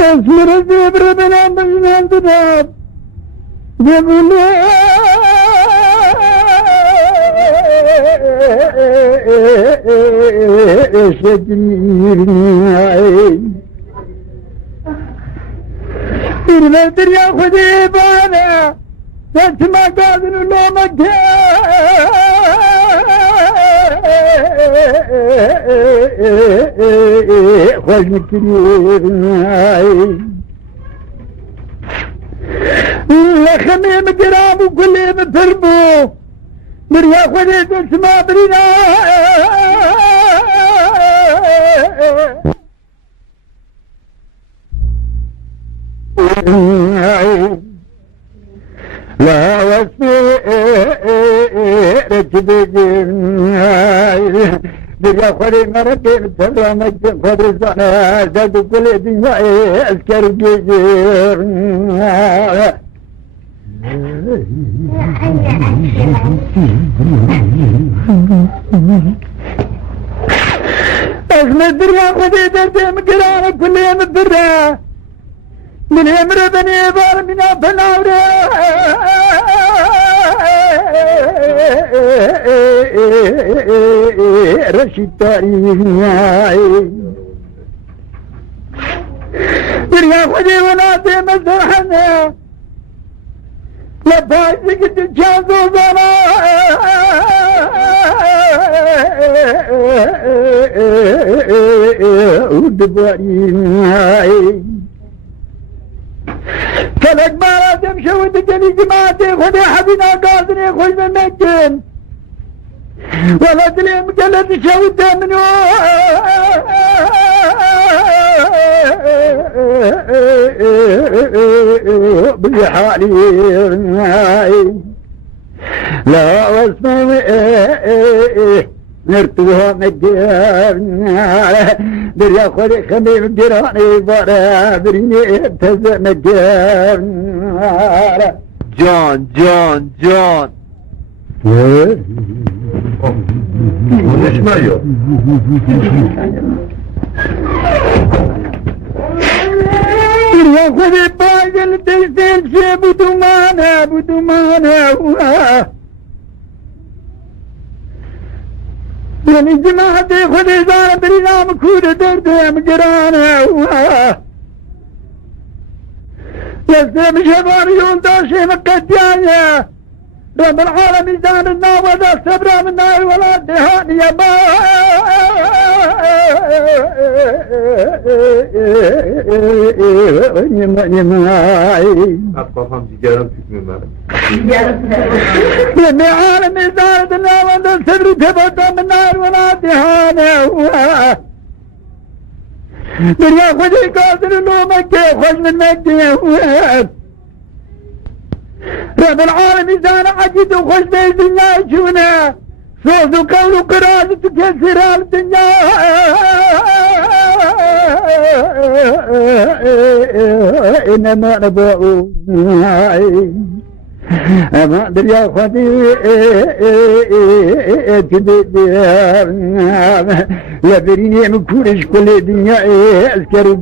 اسمر الزبر بلا من الذنب جبلي شجري المدر يا خذي بانا تسمع قادر لومك خوش مكريم لخميم قراب وكل متربو مريا خذي تسمع برينا لا وسير رجبي بريا خذي مرتين ترامك خذي صنع زاد كل دنيا أذكر جير أحمد بريا خذي درتين مقرانة كل يوم برا من امر بني بار من بناورة رشيد تاريخ بريا خذي وناسي مزرحنا لباسك تجازو زنا ودباري كلك ما لازم شوت جني جماعتي خذي حبينا قاصري خوش من مكين ولا تليم قلت شوت منو بحالي لا واسمع نرتوها مجان بريا خوري خميم جراني بارا بريني ابتزا مجان جان جان جان konuşmuyor. بريا خوري باجل تلسل شي بدمانا يعني جماعتي خذي زار برينا مكودة دردة مجرانا يسلم شباب يولدو شي مكتيايا رب العالمين زار النار وذا الصبر من نار ولا دهان يا با At kafam ciğerim tükmüyor benim. رب العالمين زار النار وذا الصبر تبطى من نار ولا دهان بريا خذي قادر لو مكة خوش من مكة رب العالمين زار عجيد وخش بي الدنيا يشونا صوت وقول وقرازة تكسر الدنيا إنما نبعو أما أدري يا أخوتي لا بريني مكورش كل الدنيا أذكر